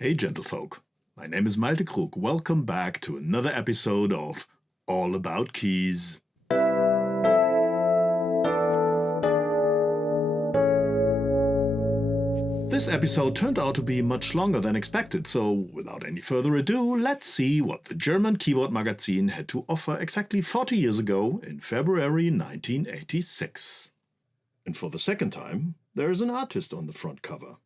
Hey gentlefolk, my name is Malte Krug. Welcome back to another episode of All About Keys. This episode turned out to be much longer than expected, so without any further ado, let's see what the German keyboard magazine had to offer exactly 40 years ago in February 1986. And for the second time, there is an artist on the front cover.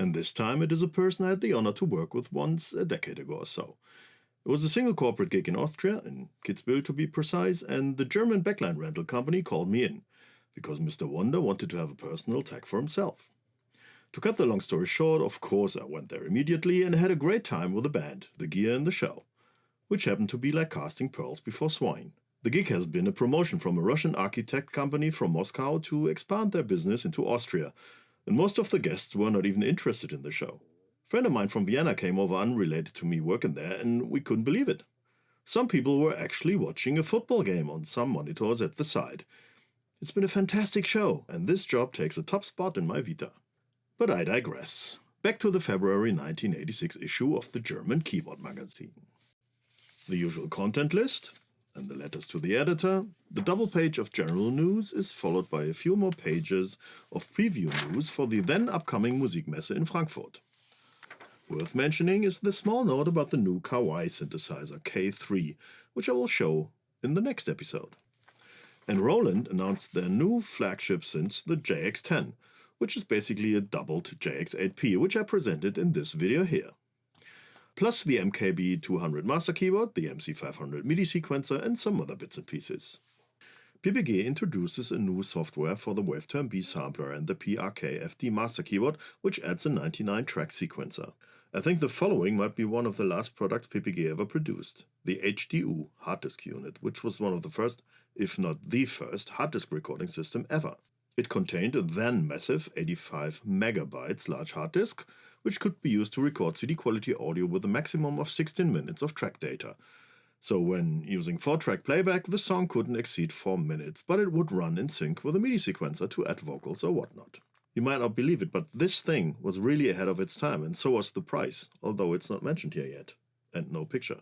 And this time it is a person I had the honor to work with once a decade ago or so. It was a single corporate gig in Austria, in Kitzbühel to be precise, and the German backline rental company called me in, because Mr. Wonder wanted to have a personal tag for himself. To cut the long story short, of course I went there immediately and had a great time with the band, the gear and the show, which happened to be like casting pearls before swine. The gig has been a promotion from a Russian architect company from Moscow to expand their business into Austria, and most of the guests were not even interested in the show. A friend of mine from Vienna came over unrelated to me working there, and we couldn't believe it. Some people were actually watching a football game on some monitors at the side. It's been a fantastic show, and this job takes a top spot in my vita. But I digress. Back to the February 1986 issue of the German Keyboard Magazine. The usual content list, and the letters to the editor. The double page of general news is followed by a few more pages of preview news for the then upcoming Messe in Frankfurt. Worth mentioning is the small note about the new Kawai synthesizer K3, which I will show in the next episode. And Roland announced their new flagship synth, the JX10, which is basically a doubled JX8P, which I presented in this video here. Plus the KB-200 master keyboard, the MC500 MIDI sequencer, and some other bits and pieces. PPG introduces a new software for the Waveterm B sampler and the PRK-FD master keyboard, which adds a 99-track sequencer. I think the following might be one of the last products PPG ever produced, the HDU hard disk unit, which was one of the first, if not the first, hard disk recording system ever. It contained a then massive 85 megabytes large hard disk, which could be used to record CD-quality audio with a maximum of 16 minutes of track data. So when using 4-track playback, the song couldn't exceed 4 minutes, but it would run in sync with a MIDI sequencer to add vocals or whatnot. You might not believe it, but this thing was really ahead of its time, and so was the price, although it's not mentioned here yet. And no picture.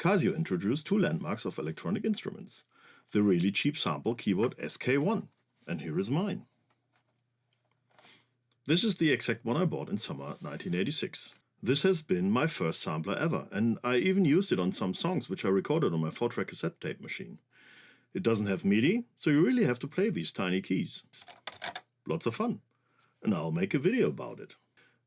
Casio introduced two landmarks of electronic instruments. The really cheap sample keyboard SK1. And here is mine. This is the exact one I bought in summer 1986. This has been my first sampler ever, and I even used it on some songs which I recorded on my 4-track cassette tape machine. It doesn't have MIDI, so you really have to play these tiny keys. Lots of fun. And I'll make a video about it.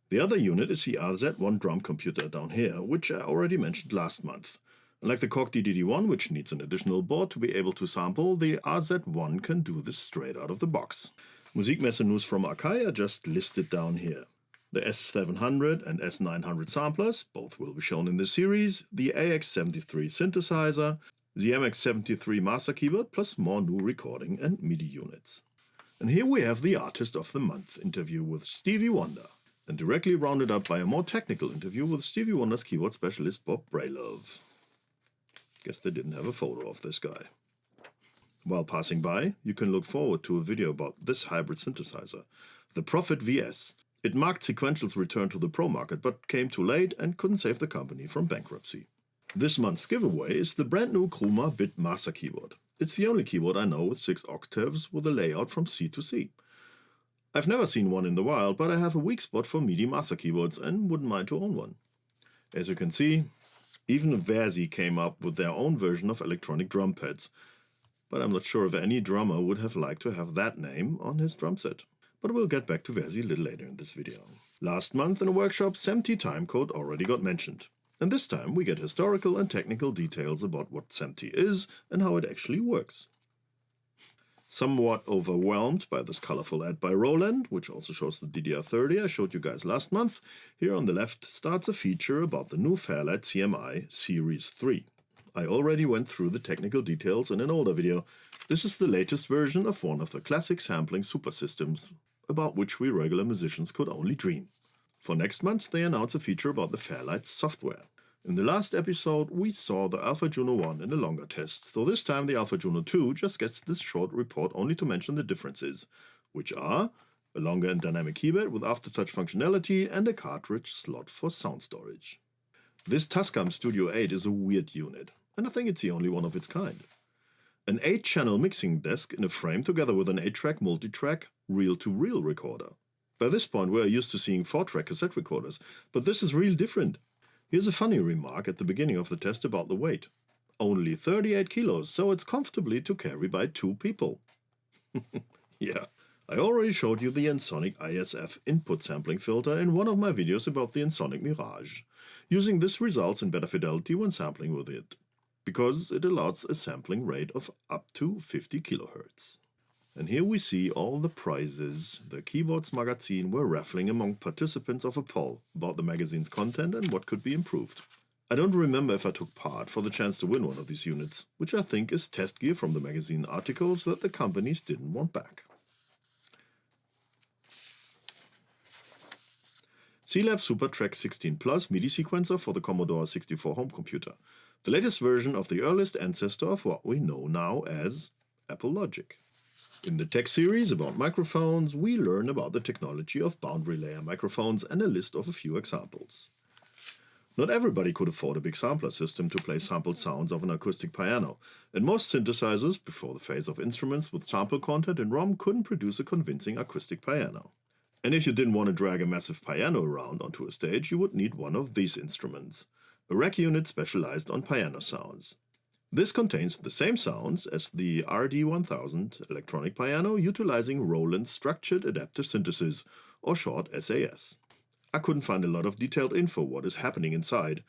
The other unit is the RZ1 drum computer down here, which I already mentioned last month. Unlike the Korg DDD1, which needs an additional board to be able to sample, the RZ1 can do this straight out of the box. Messe news from Akai are just listed down here. The S700 and S900 samplers, both will be shown in this series, the AX73 synthesizer, the MX73 master keyboard, plus more new recording and MIDI units. And here we have the Artist of the Month interview with Stevie Wonder, and directly rounded up by a more technical interview with Stevie Wonder's keyboard specialist Bob Brailove. Guess they didn't have a photo of this guy. While passing by, you can look forward to a video about this hybrid synthesizer, the Prophet VS. It marked Sequential's return to the pro market, but came too late and couldn't save the company from bankruptcy. This month's giveaway is the brand new Kruma Bit Master Keyboard. It's the only keyboard I know with 6 octaves with a layout from C to C. I've never seen one in the wild, but I have a weak spot for MIDI master keyboards and wouldn't mind to own one. As you can see, even Wersi came up with their own version of electronic drum pads. But I'm not sure if any drummer would have liked to have that name on his drum set. But we'll get back to Wersi a little later in this video. Last month in a workshop, SMPTE timecode already got mentioned. And this time we get historical and technical details about what SMPTE is and how it actually works. Somewhat overwhelmed by this colorful ad by Roland, which also shows the DDR30 I showed you guys last month, here on the left starts a feature about the new Fairlight CMI Series 3. I already went through the technical details in an older video. This is the latest version of one of the classic sampling super systems, about which we regular musicians could only dream. For next month they announce a feature about the Fairlight software. In the last episode we saw the Alpha Juno 1 in a longer test, so this time the Alpha Juno 2 just gets this short report only to mention the differences, which are a longer and dynamic keypad with aftertouch functionality, and a cartridge slot for sound storage. This Tascam Studio 8 is a weird unit, and I think it's the only one of its kind. An 8-channel mixing desk in a frame together with an 8-track multi-track reel-to-reel recorder. By this point we are used to seeing 4-track cassette recorders, but this is real different. Here's a funny remark at the beginning of the test about the weight. Only 38 kilos, so it's comfortably to carry by 2 people. Yeah, I already showed you the Ensoniq ISF input sampling filter in one of my videos about the Ensoniq Mirage. Using this results in better fidelity when sampling with it, because it allows a sampling rate of up to 50 kHz. And here we see all the prizes the Keyboards magazine were raffling among participants of a poll about the magazine's content and what could be improved. I don't remember if I took part for the chance to win one of these units, which I think is test gear from the magazine articles that the companies didn't want back. C-Lab SuperTrack 16 Plus MIDI sequencer for the Commodore 64 home computer, the latest version of the earliest ancestor of what we know now as Apple Logic. In the tech series about microphones, we learn about the technology of boundary layer microphones and a list of a few examples. Not everybody could afford a big sampler system to play sampled sounds of an acoustic piano, and most synthesizers, before the phase of instruments with sample content in ROM, couldn't produce a convincing acoustic piano. And if you didn't want to drag a massive piano around onto a stage, you would need one of these instruments, a rack unit specialized on piano sounds. This contains the same sounds as the RD1000 electronic piano, utilizing Roland's Structured Adaptive Synthesis, or short SAS. I couldn't find a lot of detailed info what is happening inside,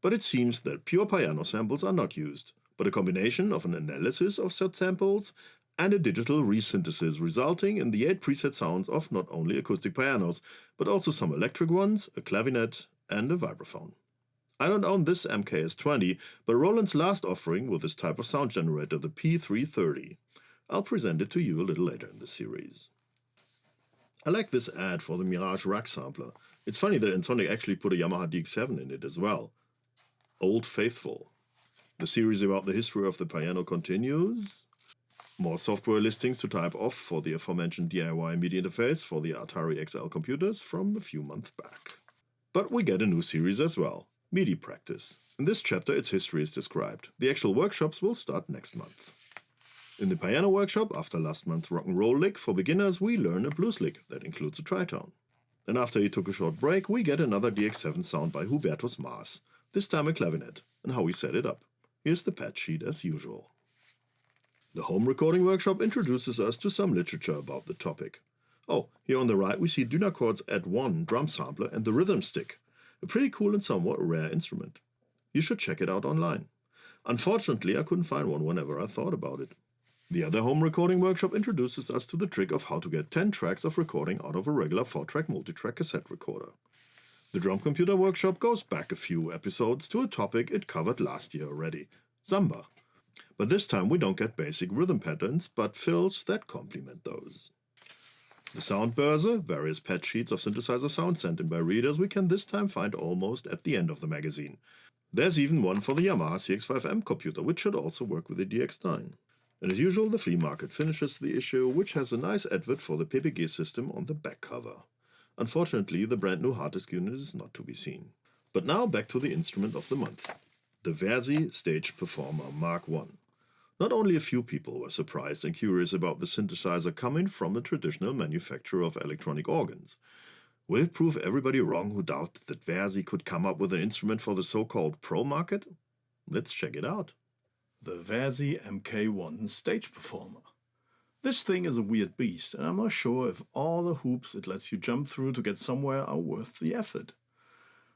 but it seems that pure piano samples are not used, but a combination of an analysis of such samples and a digital resynthesis, resulting in the 8 preset sounds of not only acoustic pianos, but also some electric ones, a clavinet, and a vibraphone. I don't own this MKS20, but Roland's last offering with this type of sound generator, the P330. I'll present it to you a little later in the series. I like this ad for the Mirage rack sampler. It's funny that Ensoniq actually put a Yamaha DX7 in it as well. Old Faithful. The series about the history of the piano continues. More software listings to type off for the aforementioned DIY MIDI interface for the Atari XL computers from a few months back. But we get a new series as well, MIDI Practice. In this chapter its history is described. The actual workshops will start next month. In the piano workshop, after last month's rock and roll lick for beginners, we learn a blues lick that includes a tritone. And after he took a short break, we get another DX7 sound by Hubertus Maas, this time a clavinet, and how he set it up. Here's the pad sheet as usual. The home recording workshop introduces us to some literature about the topic. Oh, here on the right we see Dynacord's Ad1 drum sampler and the rhythm stick, a pretty cool and somewhat rare instrument. You should check it out online. Unfortunately, I couldn't find one whenever I thought about it. The other home recording workshop introduces us to the trick of how to get 10 tracks of recording out of a regular 4-track multi-track cassette recorder. The drum computer workshop goes back a few episodes to a topic it covered last year already, samba. But this time we don't get basic rhythm patterns, but fills that complement those. The sound Börse, various pad sheets of synthesizer sounds sent in by readers, we can this time find almost at the end of the magazine. There's even one for the Yamaha CX5M computer, which should also work with the DX9. And as usual, the Flea Market finishes the issue, which has a nice advert for the PPG system on the back cover. Unfortunately, the brand new hard disk unit is not to be seen. But now back to the instrument of the month, the Wersi Stage Performer Mark I. Not only a few people were surprised and curious about the synthesizer coming from a traditional manufacturer of electronic organs. Will it prove everybody wrong who doubted that Wersi could come up with an instrument for the so-called pro market? Let's check it out. The Wersi MK1 Stage Performer. This thing is a weird beast, and I'm not sure if all the hoops it lets you jump through to get somewhere are worth the effort.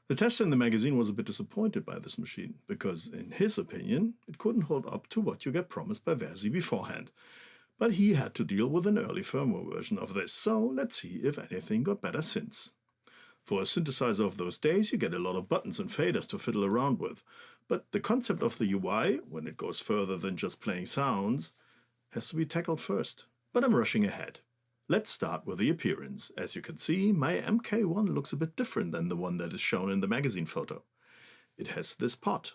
The tester in the magazine was a bit disappointed by this machine, because in his opinion it couldn't hold up to what you get promised by Wersi beforehand. But he had to deal with an early firmware version of this, so let's see if anything got better since. For a synthesizer of those days, you get a lot of buttons and faders to fiddle around with, but the concept of the UI, when it goes further than just playing sounds, has to be tackled first. But I'm rushing ahead. Let's start with the appearance. As you can see, my MK1 looks a bit different than the one that is shown in the magazine photo. It has this pot,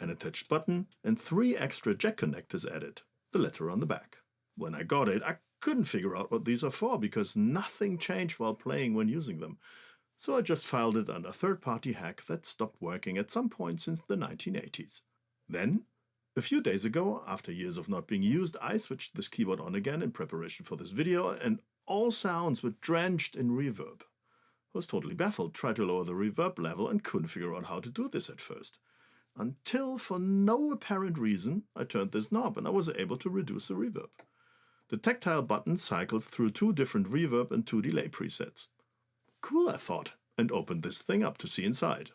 an attached button, and 3 extra jack connectors added, the letter on the back. When I got it, I couldn't figure out what these are for because nothing changed while playing when using them. So I just filed it under third-party hack that stopped working at some point since the 1980s. Then, a few days ago, after years of not being used, I switched this keyboard on again in preparation for this video, and all sounds were drenched in reverb. I was totally baffled, tried to lower the reverb level and couldn't figure out how to do this at first. Until, for no apparent reason, I turned this knob and I was able to reduce the reverb. The tactile button cycles through 2 different reverb and 2 delay presets. Cool, I thought, and opened this thing up to see inside.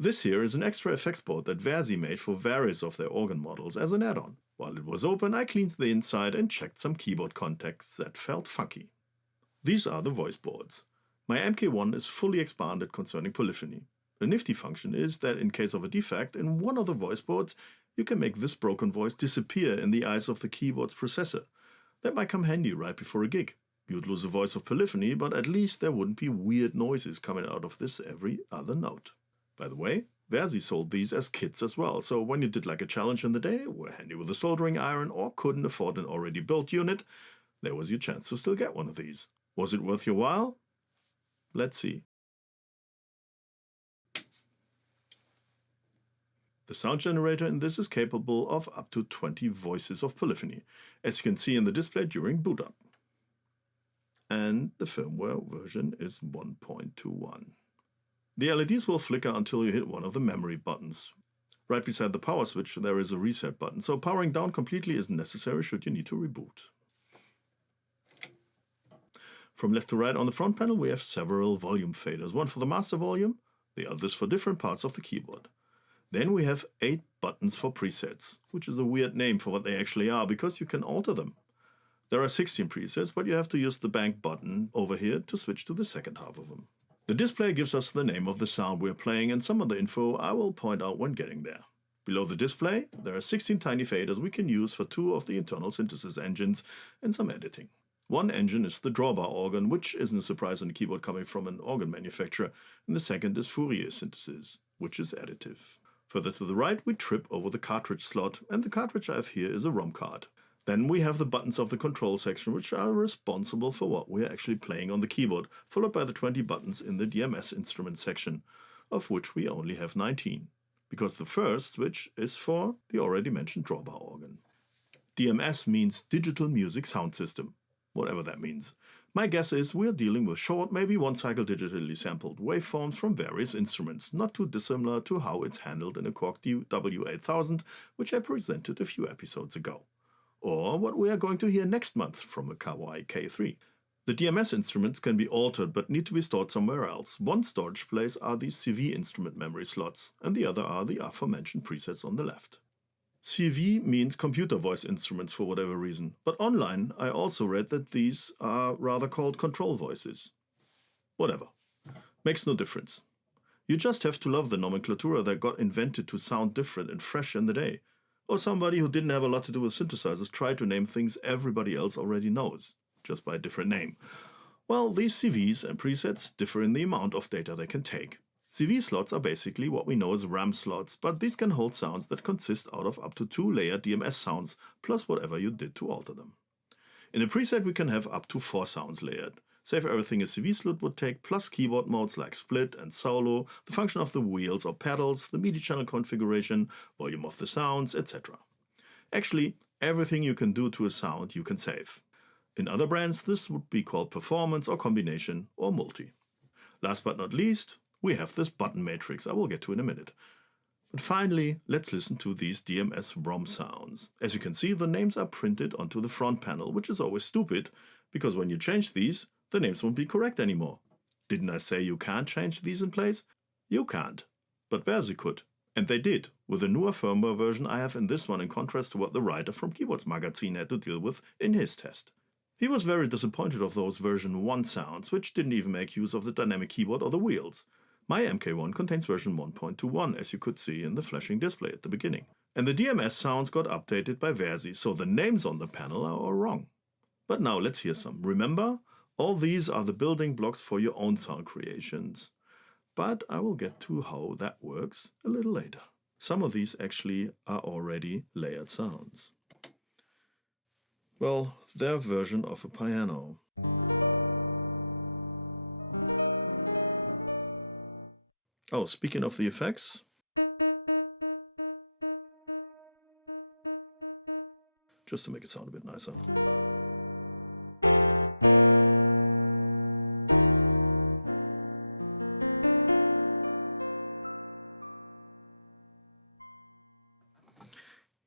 This here is an extra effects board that Wersi made for various of their organ models as an add-on. While it was open, I cleaned the inside and checked some keyboard contacts that felt funky. These are the voice boards. My MK1 is fully expanded concerning polyphony. A nifty function is that in case of a defect in one of the voice boards, you can make this broken voice disappear in the eyes of the keyboard's processor. That might come handy right before a gig. You'd lose a voice of polyphony, but at least there wouldn't be weird noises coming out of this every other note. By the way, Wersi sold these as kits as well, so when you did like a challenge in the day, were handy with a soldering iron or couldn't afford an already built unit, there was your chance to still get one of these. Was it worth your while? Let's see. The sound generator in this is capable of up to 20 voices of polyphony, as you can see in the display during boot up. And the firmware version is 1.21. The LEDs will flicker until you hit one of the memory buttons. Right beside the power switch there is a reset button, so powering down completely isn't necessary should you need to reboot. From left to right on the front panel we have several volume faders, one for the master volume, the others for different parts of the keyboard. Then we have 8 buttons for presets, which is a weird name for what they actually are because you can alter them. There are 16 presets, but you have to use the bank button over here to switch to the second half of them. The display gives us the name of the sound we're playing and some of the info I will point out when getting there. Below the display, there are 16 tiny faders we can use for 2 of the internal synthesis engines and some editing. One engine is the drawbar organ, which isn't a surprise on a keyboard coming from an organ manufacturer, and the second is Fourier synthesis, which is additive. Further to the right, we trip over the cartridge slot, and the cartridge I have here is a ROM card. Then we have the buttons of the control section, which are responsible for what we are actually playing on the keyboard, followed by the 20 buttons in the DMS instrument section, of which we only have 19, because the first switch is for the already mentioned drawbar organ. DMS means Digital Music Sound System, whatever that means. My guess is we are dealing with short, maybe one-cycle digitally sampled waveforms from various instruments, not too dissimilar to how it's handled in a Korg W8000, which I presented a few episodes ago. Or what we are going to hear next month from a Kawai K3. The DMS instruments can be altered but need to be stored somewhere else. One storage place are the CV instrument memory slots, and the other are the aforementioned presets on the left. CV means computer voice instruments for whatever reason, but online I also read that these are rather called control voices. Whatever. Makes no difference. You just have to love the nomenclature that got invented to sound different and fresh in the day. Or somebody who didn't have a lot to do with synthesizers tried to name things everybody else already knows, just by a different name. Well, these CVs and presets differ in the amount of data they can take. CV slots are basically what we know as RAM slots, but these can hold sounds that consist out of up to 2-layer DMS sounds, plus whatever you did to alter them. In a preset we can have up to 4 sounds layered. Save everything a CV slot would take, plus keyboard modes like split and solo, the function of the wheels or pedals, the MIDI channel configuration, volume of the sounds, etc. Actually, everything you can do to a sound you can save. In other brands this would be called performance or combination or multi. Last but not least, we have this button matrix I will get to in a minute. But finally, let's listen to these DMS ROM sounds. As you can see, the names are printed onto the front panel, which is always stupid, because when you change these, the names won't be correct anymore. Didn't I say you can't change these in place? You can't. But Wersi could. And they did, with a newer firmware version I have in this one in contrast to what the writer from Keyboards Magazin had to deal with in his test. He was very disappointed of those version 1 sounds, which didn't even make use of the dynamic keyboard or the wheels. My MK1 contains version 1.21, as you could see in the flashing display at the beginning. And the DMS sounds got updated by Wersi, so the names on the panel are all wrong. But now let's hear some. Remember, all these are the building blocks for your own sound creations. But I will get to how that works a little later. Some of these actually are already layered sounds. Well, their version of a piano. Oh, speaking of the effects, just to make it sound a bit nicer.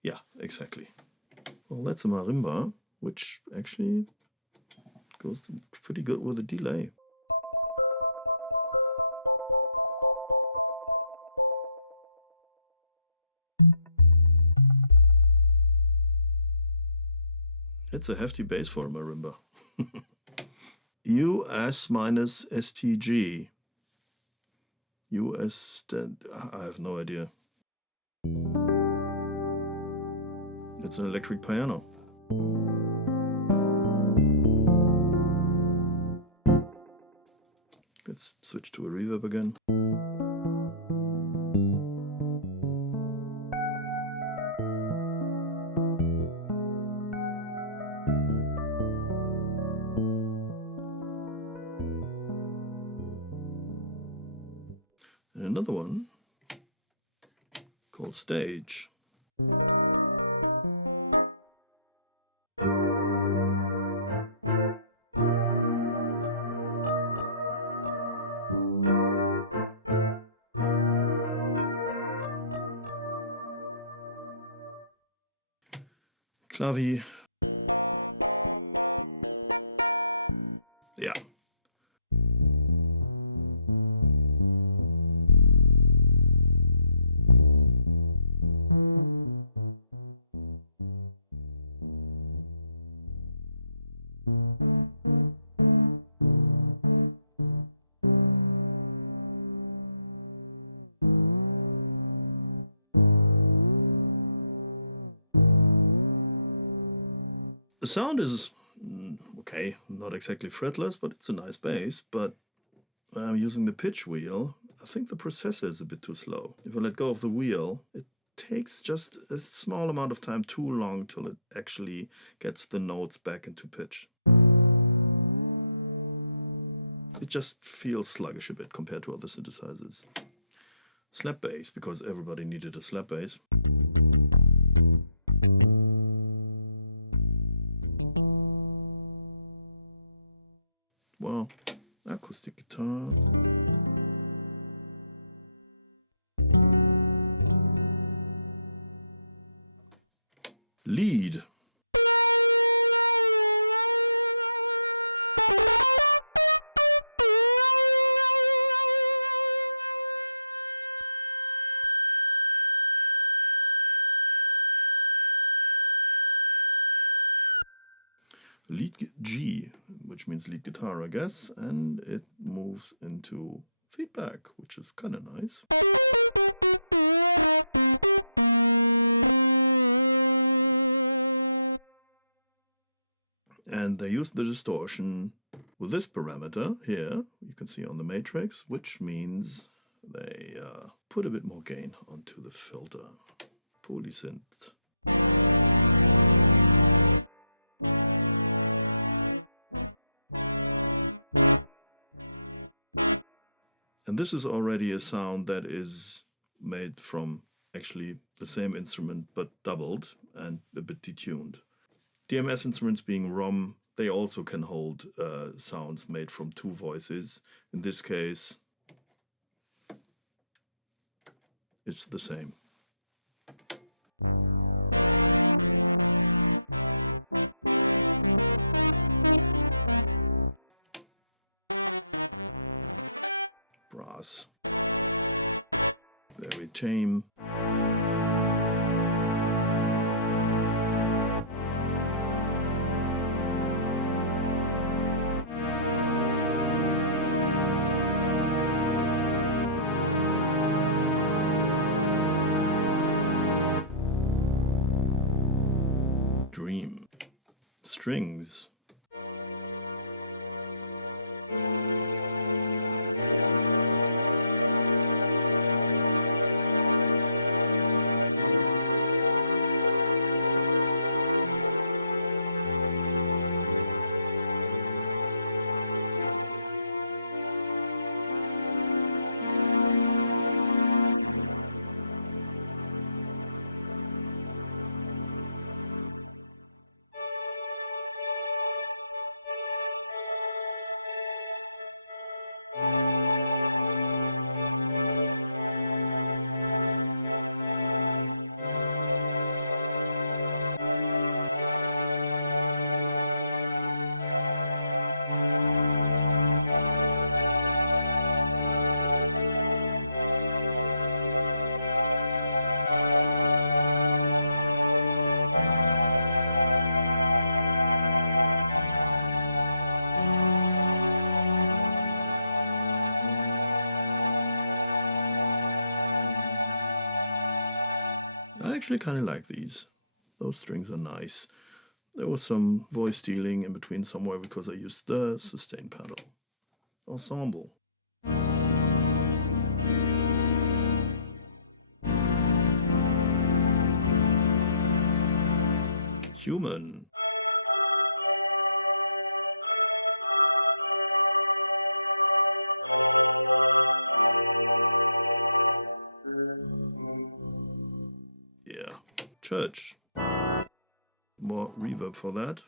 Yeah, exactly. Well, that's a marimba, which actually goes pretty good with a delay. It's a hefty bass for a marimba. US minus STG. US, I have no idea. It's an electric piano. Let's switch to a reverb again. And another one called Stage. Klavi. Yeah. The sound is okay, not exactly fretless, but it's a nice bass. But using the pitch wheel, I think the processor is a bit too slow. If I let go of the wheel, it takes just a small amount of time too long till it actually gets the notes back into pitch. It just feels sluggish a bit compared to other synthesizers. Slap bass, because everybody needed a slap bass. Well, acoustic guitar. Lead. Lead G, which means lead guitar, I guess, and it moves into feedback, which is kind of nice. And they use the distortion with this parameter here, you can see on the matrix, which means they put a bit more gain onto the filter. Polysynth. And this is already a sound that is made from actually the same instrument but doubled and a bit detuned. DMS instruments being ROM, they also can hold sounds made from two voices. In this case, it's the same. Brass. Very tame. Dream. Strings. I actually kind of like these. Those strings are nice. There was some voice stealing in between somewhere because I used the sustain pedal. Ensemble. Human. Yeah. Church. More reverb for that.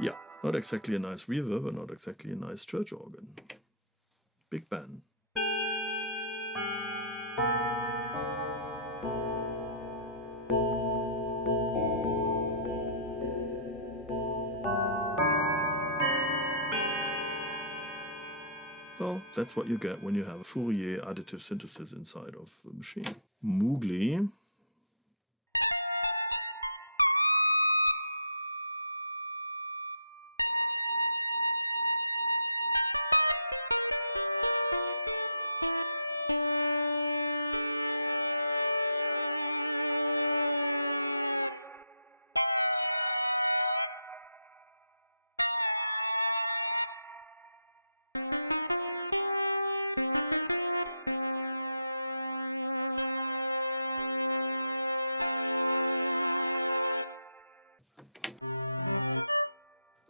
Yeah, not exactly a nice reverb and not exactly a nice church organ. Big Ben. Well, that's what you get when you have a Fourier additive synthesis inside of the machine. Moogly.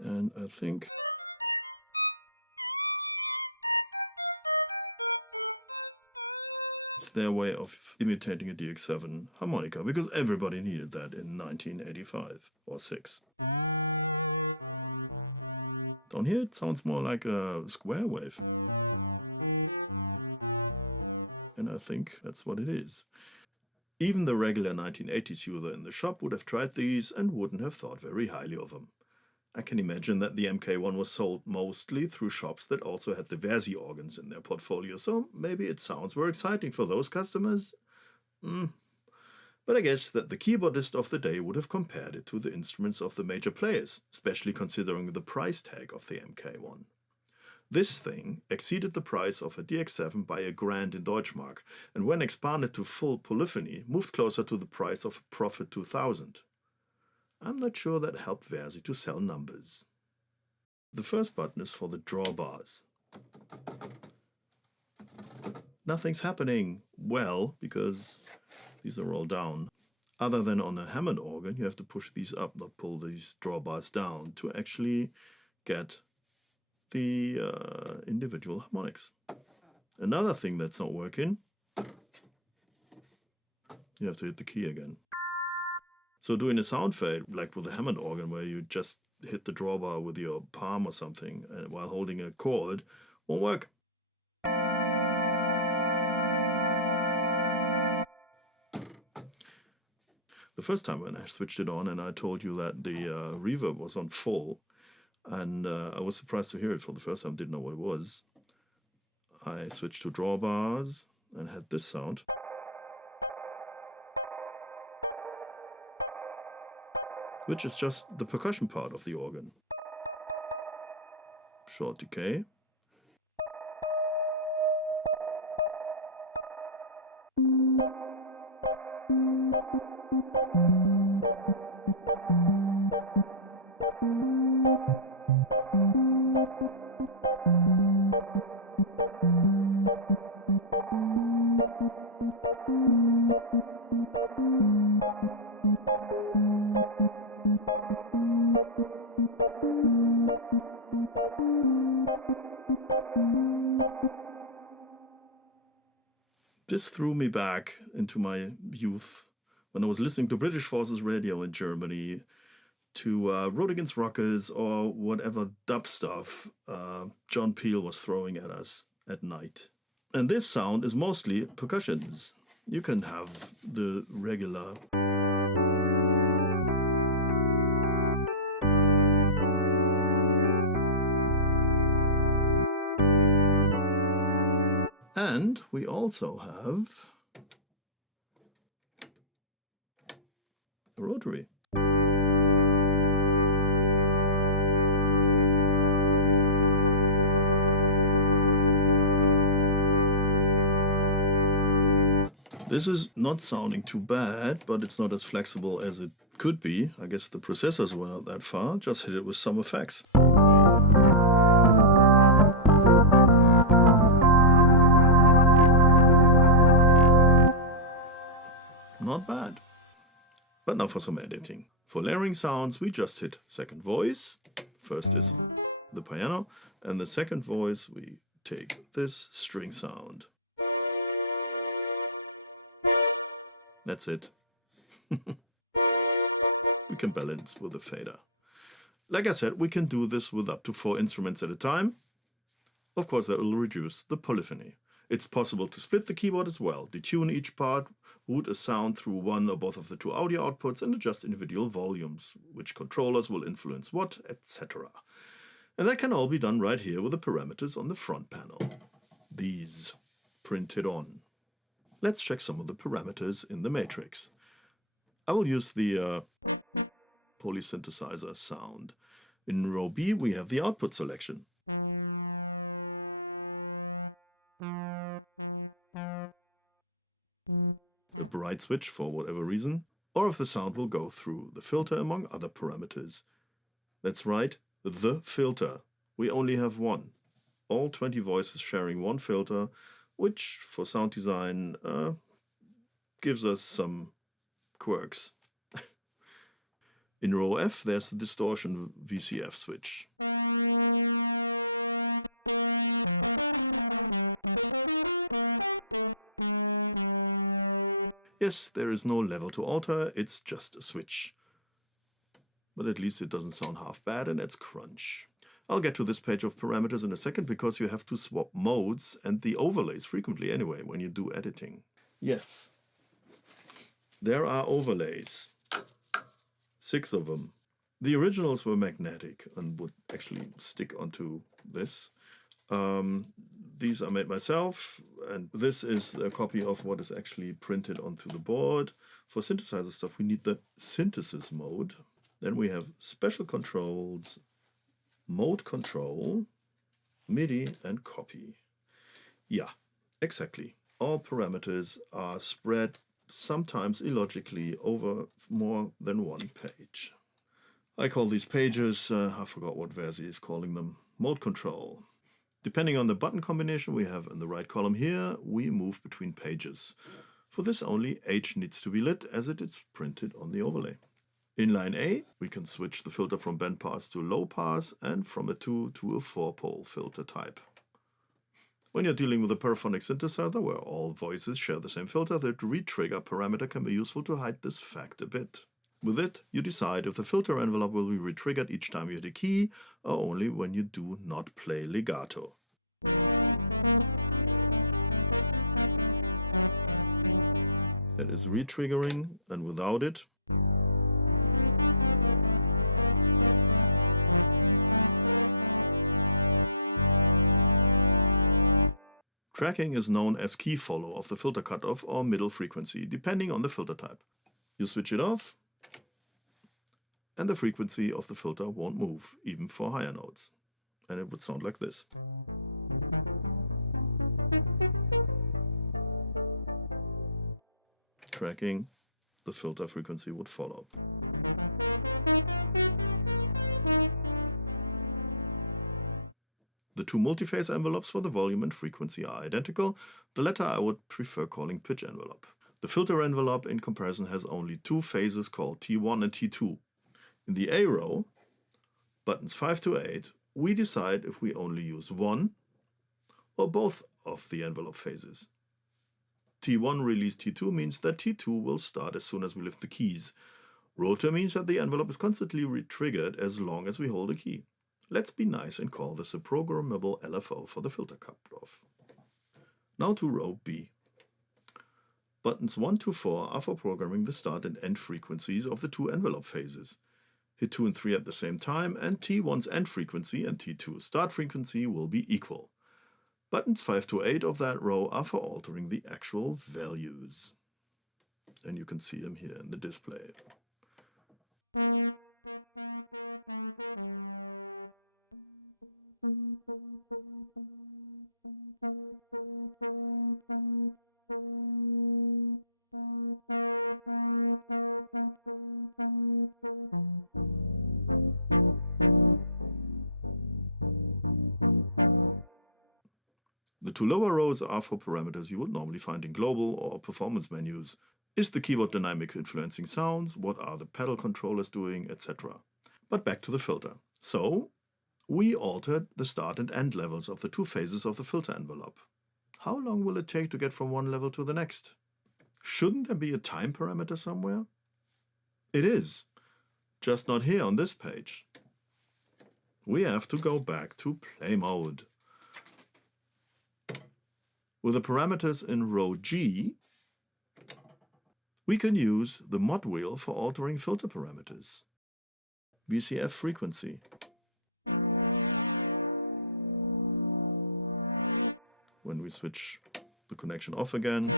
And I think it's their way of imitating a DX7 harmonica, because everybody needed that in 1985 or 6. Down here it sounds more like a square wave. And I think that's what it is. Even the regular 1980s user in the shop would have tried these and wouldn't have thought very highly of them. I can imagine that the MK1 was sold mostly through shops that also had the Wersi organs in their portfolio, so maybe it sounds more exciting for those customers. But I guess that the keyboardist of the day would have compared it to the instruments of the major players, especially considering the price tag of the MK1. This thing exceeded the price of a DX7 by a grand in Deutschmark, and when expanded to full polyphony, moved closer to the price of a Prophet 2000. I'm not sure that helped Wersi to sell numbers. The first button is for the drawbars. Nothing's happening well, because these are all down. Other than on a Hammond organ, you have to push these up, not pull these drawbars down, to actually get the individual harmonics. Another thing that's not working, you have to hit the key again. So doing a sound fade, like with a Hammond organ, where you just hit the drawbar with your palm or something while holding a chord, won't work. The first time when I switched it on and I told you that the reverb was on full, and I was surprised to hear it for the first time, didn't know what it was. I switched to drawbars and had this sound. Which is just the percussion part of the organ. Short decay. This threw me back into my youth when I was listening to British Forces Radio in Germany, to Road Against Rockers, or whatever dub stuff John Peel was throwing at us at night. And this sound is mostly percussions. You can have the regular. And we also have a rotary. This is not sounding too bad, but it's not as flexible as it could be. I guess the processors were not that far. Just hit it with some effects. Not bad. But now for some editing. For layering sounds, we just hit second voice. First is the piano, and the second voice we take this string sound. That's it. We can balance with the fader. Like I said, we can do this with up to 4 instruments at a time. Of course, that will reduce the polyphony. It's possible to split the keyboard as well, detune each part, route a sound through one or both of the 2 audio outputs, and adjust individual volumes, which controllers will influence what, etc. And that can all be done right here with the parameters on the front panel. These printed on. Let's check some of the parameters in the matrix. I will use the polysynthesizer sound. In row B, we have the output selection. A bright switch for whatever reason, or if the sound will go through the filter among other parameters. That's right, the filter. We only have one. All 20 voices sharing one filter, which for sound design gives us some quirks. In row F, there's the distortion VCF switch. Yes, there is no level to alter, it's just a switch. But at least it doesn't sound half bad, and that's crunch. I'll get to this page of parameters in a second, because you have to swap modes and the overlays frequently anyway when you do editing. Yes, there are overlays. 6 of them. The originals were magnetic and would actually stick onto this. These I made myself, and this is a copy of what is actually printed onto the board. For synthesizer stuff, we need the synthesis mode. Then we have special controls, mode control, MIDI, and copy. Yeah, exactly. All parameters are spread, sometimes illogically, over more than one page. I call these pages, I forgot what Wersi is calling them, mode control. Depending on the button combination we have in the right column here, we move between pages. For this only H needs to be lit as it is printed on the overlay. In line A, we can switch the filter from band pass to low pass and from a 2 to a 4-pole filter type. When you're dealing with a paraphonic synthesizer where all voices share the same filter, the retrigger parameter can be useful to hide this fact a bit. With it, you decide if the filter envelope will be retriggered each time you hit a key, or only when you do not play legato. That is retriggering, and without it, tracking is known as key follow of the filter cutoff or middle frequency, depending on the filter type. You switch it off, and the frequency of the filter won't move, even for higher notes. And it would sound like this. Tracking, the filter frequency would follow. The 2 multiphase envelopes for the volume and frequency are identical. The latter I would prefer calling pitch envelope. The filter envelope in comparison has only 2 phases called T1 and T2. In the A row, buttons 5 to 8, we decide if we only use one or both of the envelope phases. T1 release T2 means that T2 will start as soon as we lift the keys. Rotor means that the envelope is constantly re-triggered as long as we hold a key. Let's be nice and call this a programmable LFO for the filter cutoff. Now to row B. Buttons 1 to 4 are for programming the start and end frequencies of the 2 envelope phases. Hit 2 and 3 at the same time, and T1's end frequency and T2's start frequency will be equal. Buttons 5 to 8 of that row are for altering the actual values. And you can see them here in the display. The two lower rows are for parameters you would normally find in global or performance menus. Is the keyboard dynamic influencing sounds? What are the pedal controllers doing, etc. But back to the filter. So, we altered the start and end levels of the two phases of the filter envelope. How long will it take to get from one level to the next? Shouldn't there be a time parameter somewhere? It is, just not here on this page. We have to go back to play mode. With the parameters in row G, we can use the mod wheel for altering filter parameters. VCF frequency. When we switch the connection off again,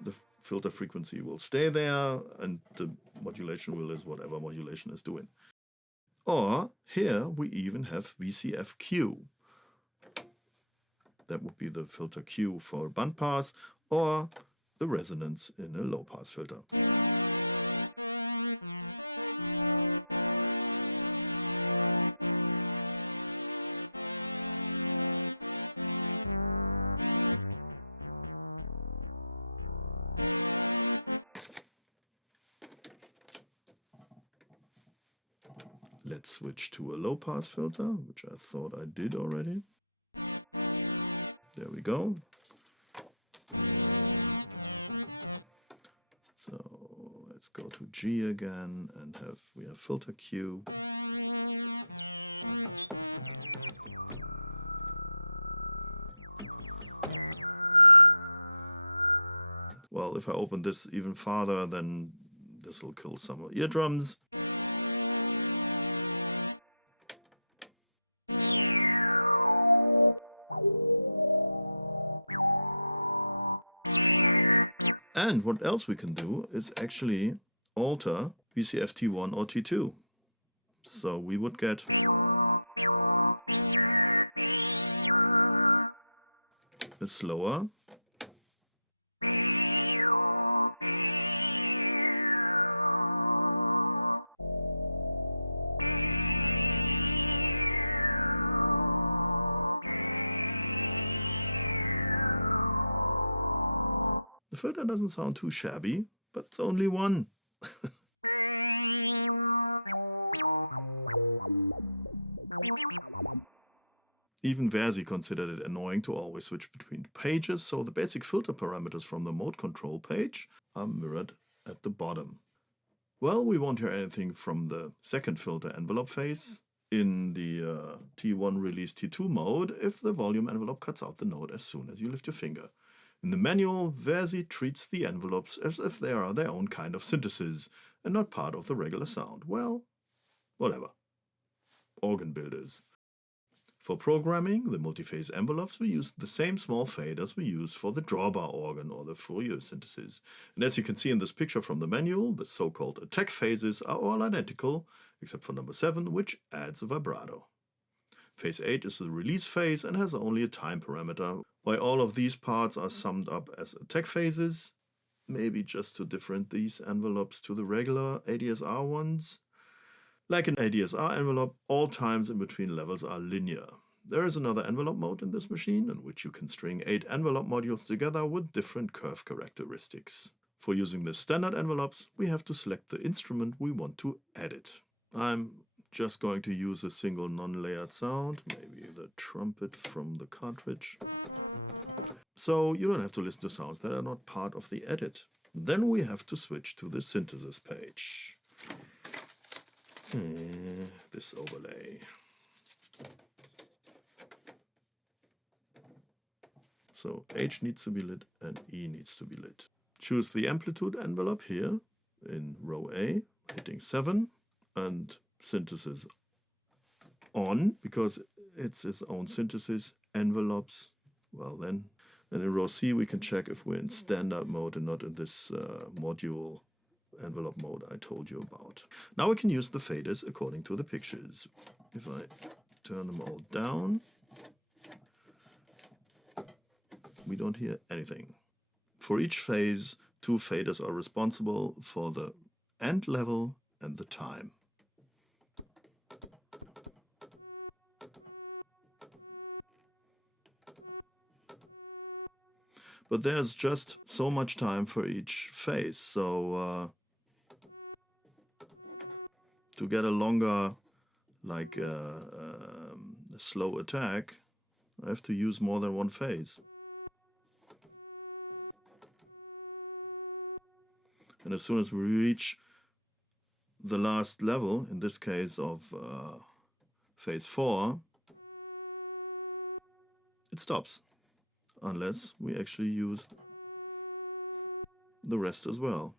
the filter frequency will stay there and the modulation wheel is whatever modulation is doing. Or here we even have VCF Q. That would be the filter Q for a bandpass or the resonance in a low-pass filter. Let's switch to a low-pass filter, which I thought I did already. There we go. So let's go to G again and we have filter Q. Well, if I open this even farther, then this will kill some eardrums. And what else we can do is actually alter VCF T1 or T2. So we would get a slower The filter doesn't sound too shabby, but it's only one. Even Wersi considered it annoying to always switch between pages, so the basic filter parameters from the mode control page are mirrored at the bottom. Well, we won't hear anything from the second filter envelope phase in the T1 release T2 mode if the volume envelope cuts out the note as soon as you lift your finger. In the manual, Wersi treats the envelopes as if they are their own kind of synthesis and not part of the regular sound. Well, whatever. Organ builders. For programming the multiphase envelopes, we use the same small faders we use for the drawbar organ or the Fourier synthesis. And as you can see in this picture from the manual, the so-called attack phases are all identical, except for number 7, which adds a vibrato. Phase 8 is the release phase and has only a time parameter, while all of these parts are summed up as attack phases, maybe just to different these envelopes to the regular ADSR ones. Like an ADSR envelope, all times in between levels are linear. There is another envelope mode in this machine in which you can string 8 envelope modules together with different curve characteristics. For using the standard envelopes, we have to select the instrument we want to edit. I'm just going to use a single non-layered sound, maybe the trumpet from the cartridge. So you don't have to listen to sounds that are not part of the edit. Then we have to switch to the synthesis page. This overlay. So H needs to be lit and E needs to be lit. Choose the amplitude envelope here in row A, hitting 7, and synthesis on, because it's its own synthesis. Envelopes, well then. And in row C we can check if we're in standard mode and not in this module envelope mode I told you about. Now we can use the faders according to the pictures. If I turn them all down, we don't hear anything. For each phase, two faders are responsible for the end level and the time. But there's just so much time for each phase, so to get a longer, like a slow attack, I have to use more than one phase. And as soon as we reach the last level, in this case of phase 4, it stops, unless we actually use the rest as well.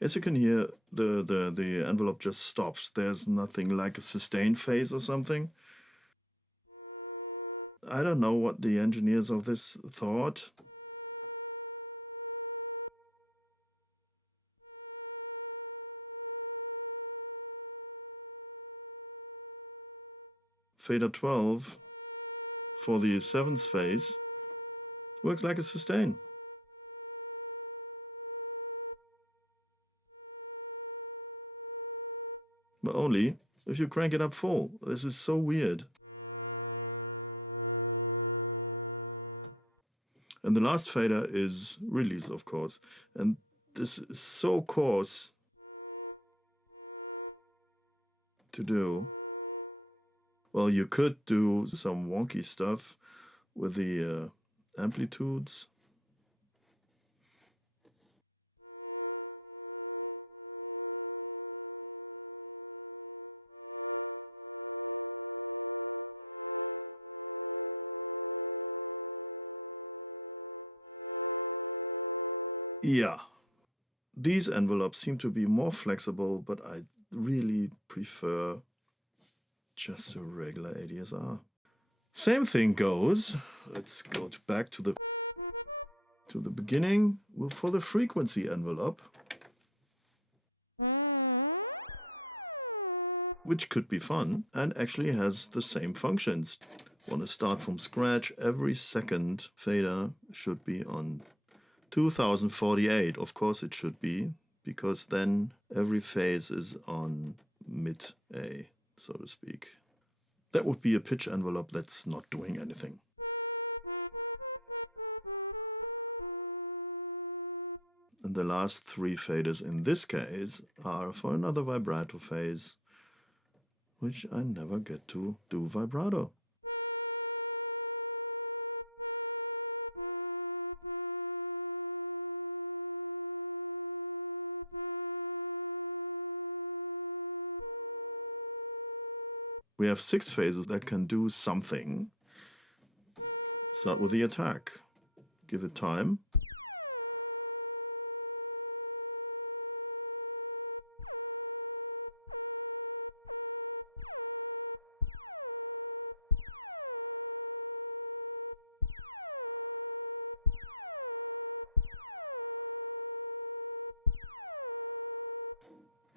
As you can hear, the envelope just stops. There's nothing like a sustained phase or something. I don't know what the engineers of this thought. Fader 12 for the 7th phase works like a sustain. But only if you crank it up full. This is so weird. And the last fader is release, of course. And this is so coarse to do. Well, you could do some wonky stuff with the amplitudes. Yeah, these envelopes seem to be more flexible, but I really prefer just a regular ADSR. Same thing goes, let's go back to the beginning for the frequency envelope, which could be fun and actually has the same functions. Want to start from scratch, every second fader should be on 2048, of course it should be, because then every phase is on mid A, so to speak. That would be a pitch envelope that's not doing anything. And the last 3 faders in this case are for another vibrato phase, which I never get to do vibrato. We have 6 phases that can do something. Start with the attack. Give it time.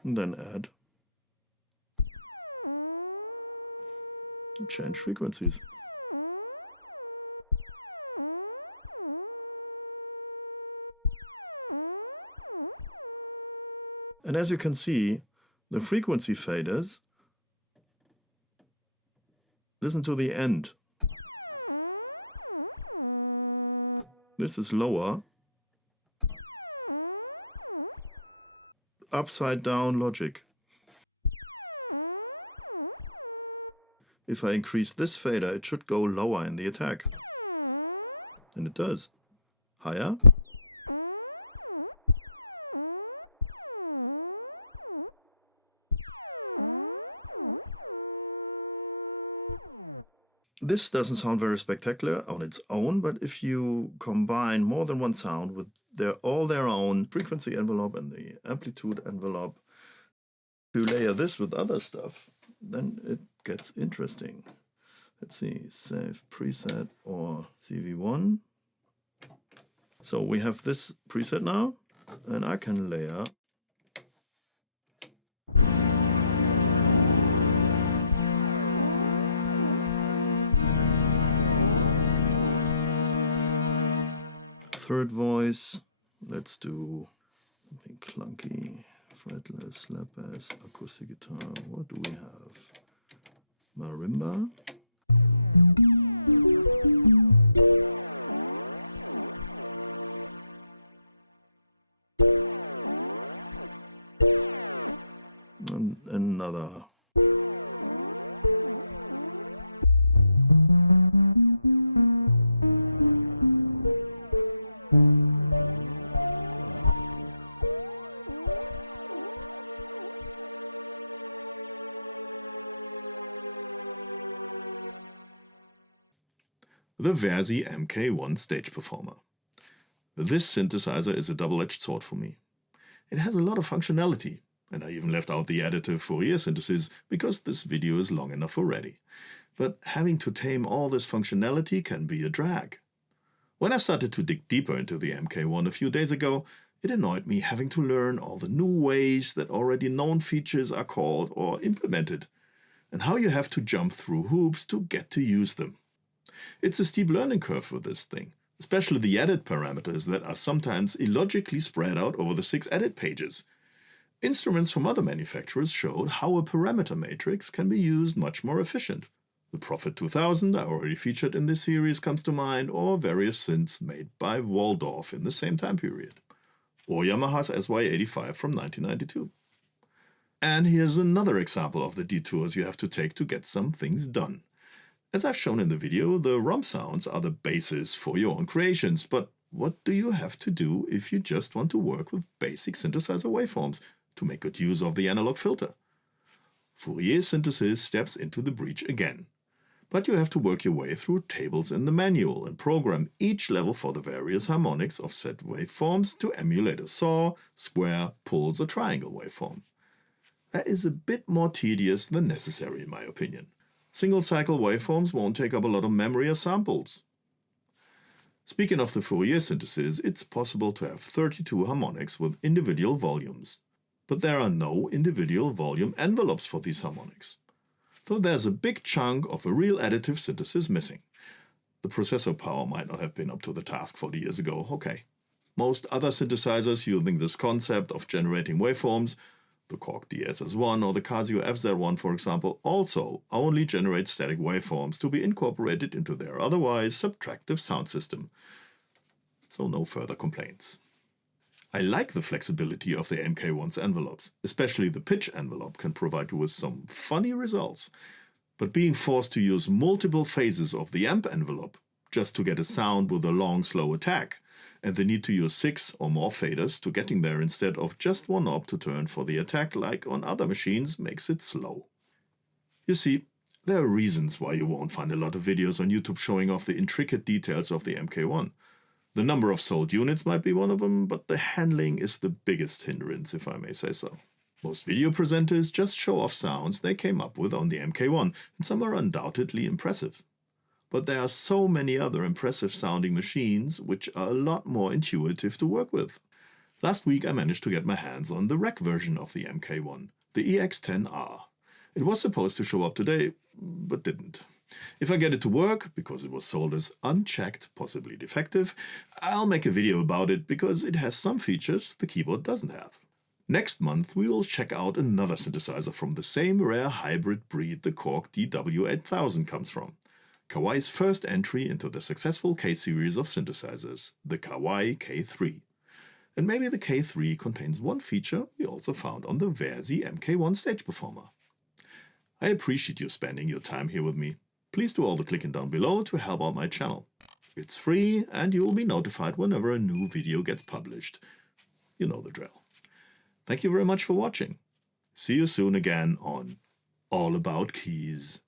And then add. And change frequencies. And as you can see, the frequency faders, listen to the end. This is lower. Upside down logic. If I increase this fader, it should go lower in the attack. And it does. Higher. This doesn't sound very spectacular on its own, but if you combine more than one sound with all their own frequency envelope and the amplitude envelope, to layer this with other stuff, then it gets interesting. Let's see, save preset or CV1. So we have this preset now, and I can layer third voice. Let's do something clunky, fretless, slap bass, acoustic guitar. What do we have? Marimba. And another. The Wersi MK1 Stage Performer. This synthesizer is a double-edged sword for me. It has a lot of functionality, and I even left out the additive Fourier synthesis because this video is long enough already. But having to tame all this functionality can be a drag. When I started to dig deeper into the MK1 a few days ago, it annoyed me having to learn all the new ways that already known features are called or implemented, and how you have to jump through hoops to get to use them. It's a steep learning curve for this thing, especially the edit parameters that are sometimes illogically spread out over the 6 edit pages. Instruments from other manufacturers showed how a parameter matrix can be used much more efficient. The Prophet 2000 I already featured in this series comes to mind, or various synths made by Waldorf in the same time period, or Yamaha's SY85 from 1992. And here's another example of the detours you have to take to get some things done. As I've shown in the video, the ROM sounds are the basis for your own creations, but what do you have to do if you just want to work with basic synthesizer waveforms to make good use of the analog filter? Fourier synthesis steps into the breach again. But you have to work your way through tables in the manual and program each level for the various harmonics of set waveforms to emulate a saw, square, pulse or triangle waveform. That is a bit more tedious than necessary in my opinion. Single-cycle waveforms won't take up a lot of memory as samples. Speaking of the Fourier synthesis, it's possible to have 32 harmonics with individual volumes. But there are no individual volume envelopes for these harmonics. So there's a big chunk of a real additive synthesis missing. The processor power might not have been up to the task 40 years ago, okay. Most other synthesizers using this concept of generating waveforms, the Korg DSS1 or the Casio FZ1 for example, also only generate static waveforms to be incorporated into their otherwise subtractive sound system. So no further complaints. I like the flexibility of the MK1's envelopes, especially the pitch envelope can provide you with some funny results. But being forced to use multiple phases of the amp envelope just to get a sound with a long, slow attack, and the need to use 6 or more faders to getting there instead of just one knob to turn for the attack like on other machines makes it slow. You see, there are reasons why you won't find a lot of videos on YouTube showing off the intricate details of the MK1. The number of sold units might be one of them, but the handling is the biggest hindrance, if I may say so. Most video presenters just show off sounds they came up with on the MK1, and some are undoubtedly impressive. But there are so many other impressive sounding machines which are a lot more intuitive to work with. Last week I managed to get my hands on the rack version of the MK1, the EX10R. It was supposed to show up today, but didn't. If I get it to work, because it was sold as unchecked, possibly defective, I'll make a video about it because it has some features the keyboard doesn't have. Next month we will check out another synthesizer from the same rare hybrid breed the Korg DW8000 comes from. Kawai's first entry into the successful K-series of synthesizers, the Kawai K3. And maybe the K3 contains one feature we also found on the Wersi MK1 Stage Performer. I appreciate you spending your time here with me. Please do all the clicking down below to help out my channel. It's free and you will be notified whenever a new video gets published. You know the drill. Thank you very much for watching. See you soon again on All About Keys.